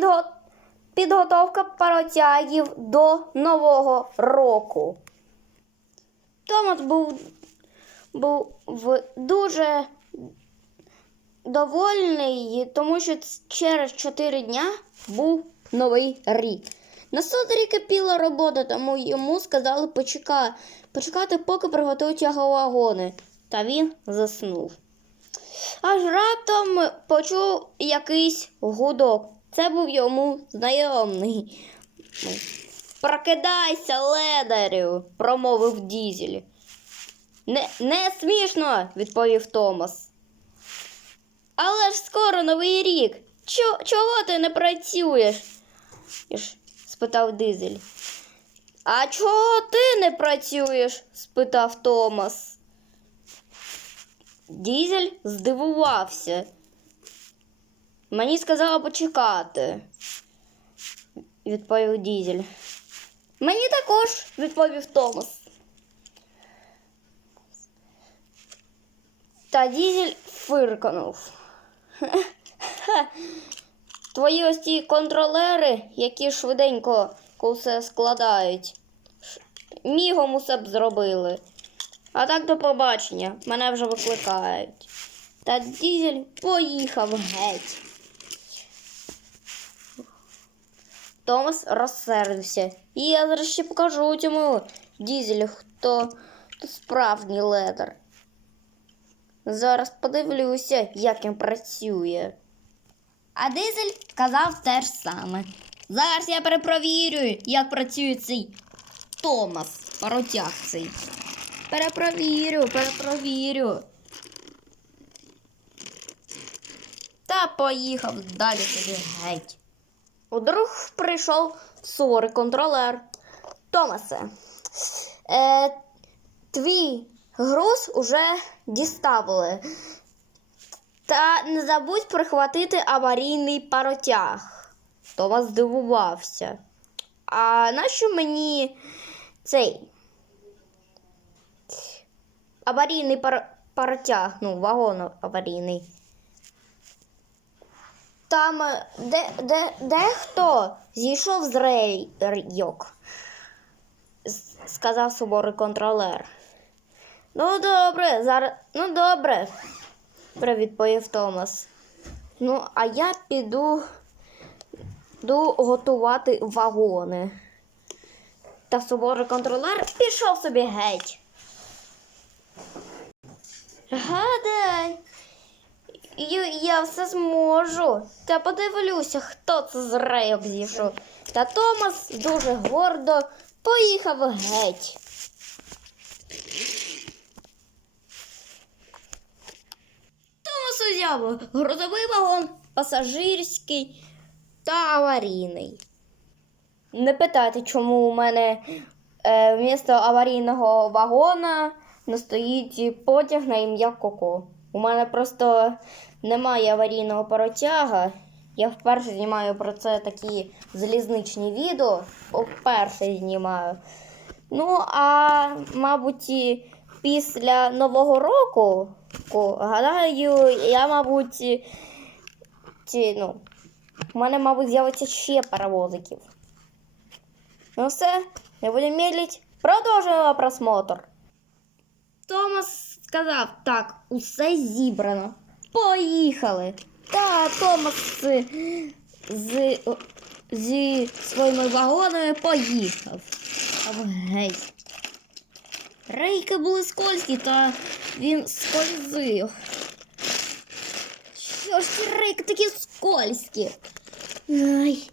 підго... підготовка паротягів до Нового року. Томас був, був дуже довольний, тому що через 4 дня був новий рік. На сударі кипіла робота, тому йому сказали почека... почекати, поки приготують його вагони. Та він заснув. Аж раптом почув якийсь гудок. Це був йому знайомий. Прокидайся, ледарю, промовив дізель. Не, не смішно, відповів Томас. Але ж скоро новий рік. Чо, чого ти не працюєш? Спитав дизель. А чого ти не працюєш? спитав Томас. Дізель здивувався. Мені сказали почекати, відповів Дізель. Мені також, відповів Томас. Та Дізель фиркнув. Твої ось ті контролери, які швиденько усе складають. Мігом усе б зробили. А так до побачення, мене вже викликають. Та дізель поїхав геть. Томас розсердився. І я зараз ще покажу цьому дізелю, хто, хто справжній ледер. Зараз подивлюся, як він працює. А дизель казав те ж саме. Зараз я перепровірю, як працює цей Томас, паротяг цей. Перепровірю, перепровірю. Та поїхав далі собі геть. Вдруг прийшов суворий контролер. Томасе, е, твій груз уже діставили. Та не забудь прихватити аварійний паротяг. Томас здивувався. А нащо мені цей аварійний пар... паротяг, ну, вагон аварійний. Там е, де, де, дехто зійшов з рейок, сказав суворий контролер. Ну, добре, зараз. Ну, добре, відповів Томас. Ну, а я піду, піду готувати вагони. Та суворий контролер пішов собі геть. Гадай. Я, я все зможу. Та подивлюся, хто це з рейок зійшов. Та Томас дуже гордо поїхав геть. Томас узяв грузовий вагон, пасажирський та аварійний. Не питайте, чому у мене е, вмісто аварійного вагона не стоїть потяг на ім'я Коко. У мене просто немає аварійного паротяга. Я вперше знімаю про це такі залізничні відео. Вперше знімаю. Ну, а мабуть, після Нового року, гадаю, я, мабуть, ці, ну, у мене, мабуть, з'явиться ще паровозиків. Ну все, не будемо медлить. Продовжуємо просмотр. Томас сказав, так, усе зібрано. Поїхали. Та Томас з, з, зі своїми вагонами поїхав. Геть. Рейки були скользкі, та він скользив. Що ж ці рейки такі скользкі? Ай.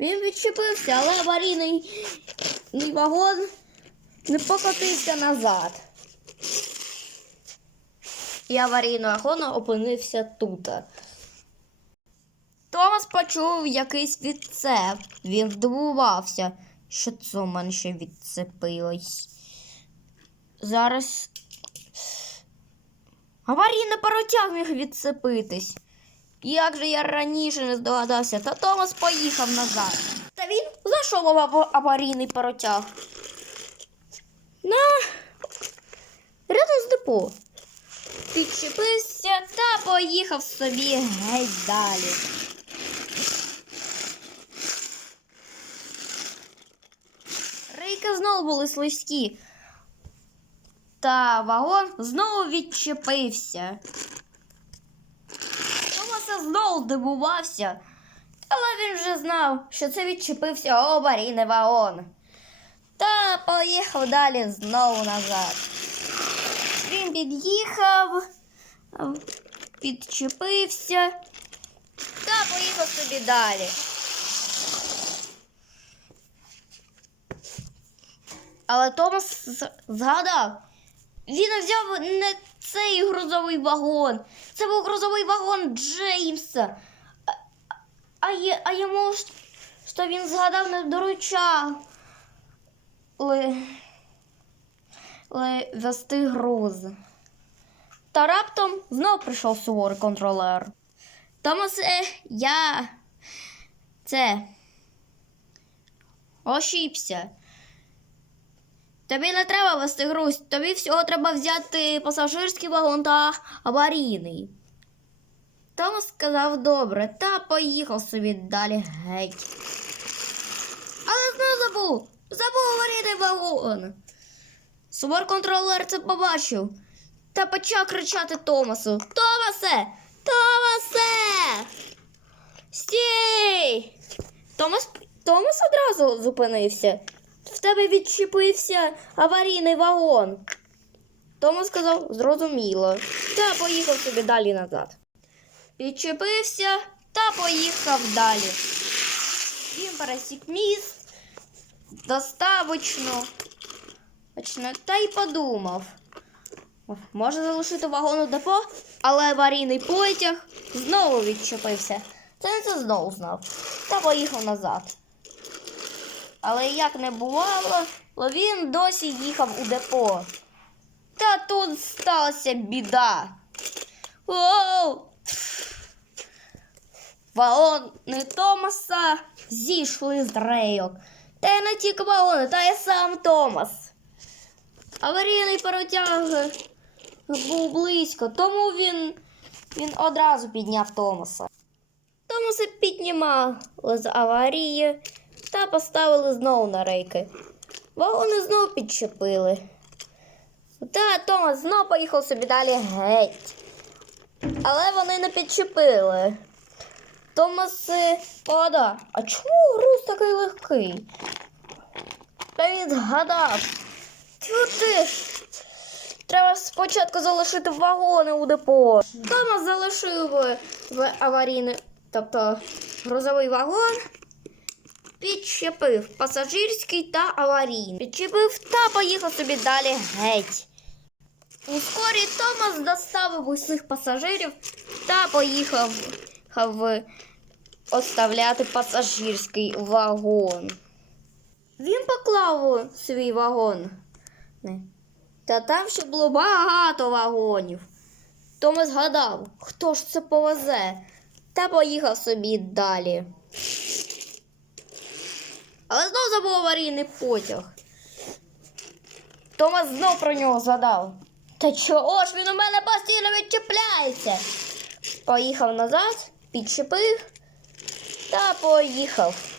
Він відчепився, але аварійний вагон не покотився назад. І аварійний вагон опинився тут. Томас почув якийсь відцеп. Він здивувався, що це у ще відцепилось. Зараз аварійний паротяг міг відцепитись. Як же я раніше не здогадався, та Томас поїхав назад. Та він зайшов в аварійний паротяг. На рядом з депо. підчепився та поїхав собі геть далі. Рейки знову були слизькі. Та вагон знову відчепився. Томаса знову дивувався, але він вже знав, що це відчепився аварійний вагон. Та поїхав далі знову назад. Він під'їхав, підчепився та поїхав собі далі. Але Томас згадав, він взяв не цей грузовий вагон. Це був грузовий вагон Джеймса. А, а, а йому що він згадав не доручав. Ли, ли вести груз. Та раптом знов прийшов суворий контролер. Томасе, я це ошибся. Тобі не треба вести груз, тобі всього треба взяти пасажирський вагон та аварійний. Томас сказав добре та поїхав собі далі геть. Але знову забув. Забув аварійний вагон. Субор контролер це побачив та почав кричати Томасу: Томасе! Томасе! Стій! Томас, Томас одразу зупинився. В тебе відчепився аварійний вагон. Томас сказав зрозуміло. Та поїхав собі далі назад. Підчепився та поїхав далі. Він пересік міст, доставочну. Та й подумав. Може залишити вагон у депо, але аварійний потяг знову відчепився. Це це знову знав. Та поїхав назад. Але як не бувало, він досі їхав у депо. Та тут сталася біда. Оу! Вагони Томаса зійшли з рейок. Та й не тільки вагони, та й сам Томас. Аварійний перетяг був близько, тому він, він одразу підняв Томаса. Томаса піднімали з аварії та поставили знову на рейки. Вагони знову підчепили. Та Томас знову поїхав собі далі геть. Але вони не підчепили. Томас е, а чому груз такий легкий? Та він згадав. Ти. Треба спочатку залишити вагони у депо. Томас залишив в аварійний, тобто грузовий вагон, підчепив пасажирський та аварійний. Підчепив та поїхав собі далі геть. У скорі Томас доставив усіх пасажирів та поїхав оставляти пасажирський вагон. Він поклав свій вагон. Та там ще було багато вагонів. Томас згадав, хто ж це повезе, та поїхав собі далі. Але знов забув аварійний потяг. Томас знов про нього згадав. Та чого ж він у мене постійно відчіпляється? Поїхав назад, підчепив та поїхав.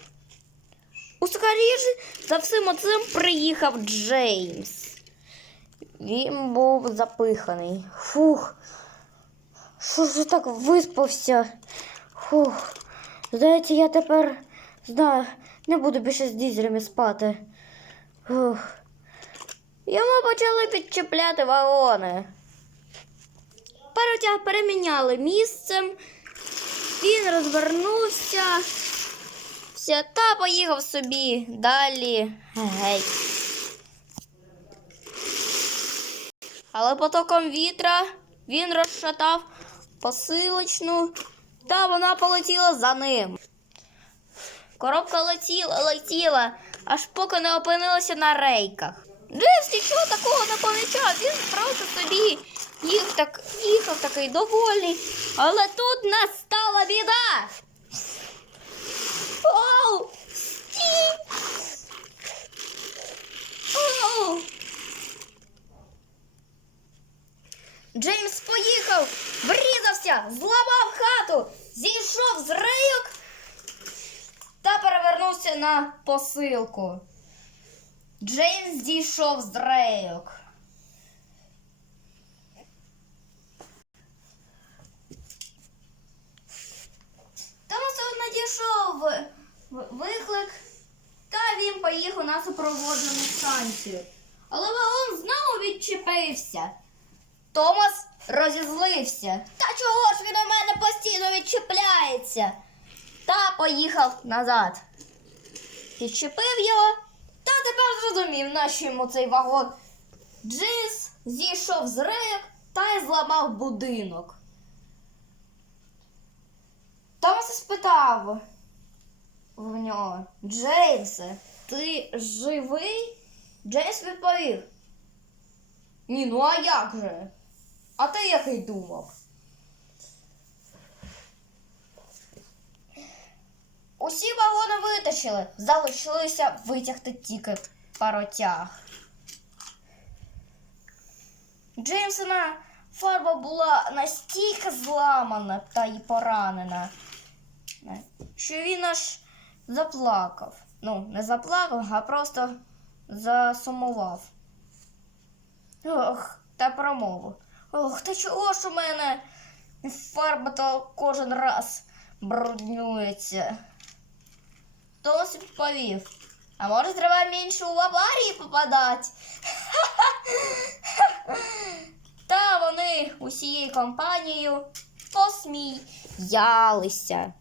Ускоріше за всім оцим приїхав Джеймс. Він був запиханий. Фух. Що ж так виспався? Фух. Здається, я тепер знаю, не буду більше з дізелями спати. Фух. Йому почали підчепляти вагони. Перетяг переміняли місцем. Він розвернувся вся та поїхав собі далі. Геть. Але потоком вітра він розшатав посилочну, та вона полетіла за ним. Коробка летіла, летіла, аж поки не опинилася на рейках. Дживс нічого такого не помічав, він просто собі їх так, їхав такий доволі. Але тут настала біда. Оу! Джеймс поїхав, врізався, зламав хату, зійшов з рейок та перевернувся на посилку. Джеймс зійшов з рейок. Томас надійшов в- виклик, та він поїхав на супроводжену станцію. Але вагон знову відчепився. Томас розізлився. Та чого ж він у мене постійно відчепляється? Та поїхав назад. Підчепив його, та тепер зрозумів, нащо йому цей вагон. Джинс зійшов з рейок та й зламав будинок. Томас спитав в нього, Джеймсе, ти живий? Джеймс відповів. Ні, ну а як же? А ти який думав? Усі вагони витащили, залишилося витягти тільки паротяг. Джеймсона фарба була настільки зламана та й поранена, що він аж заплакав. Ну, не заплакав, а просто засумував. Ох, та промову. Ох, та чого ж у мене фарба то кожен раз бруднюється? Томас відповів. А може треба менше у аварії попадати? Та вони усією компанією посміялися.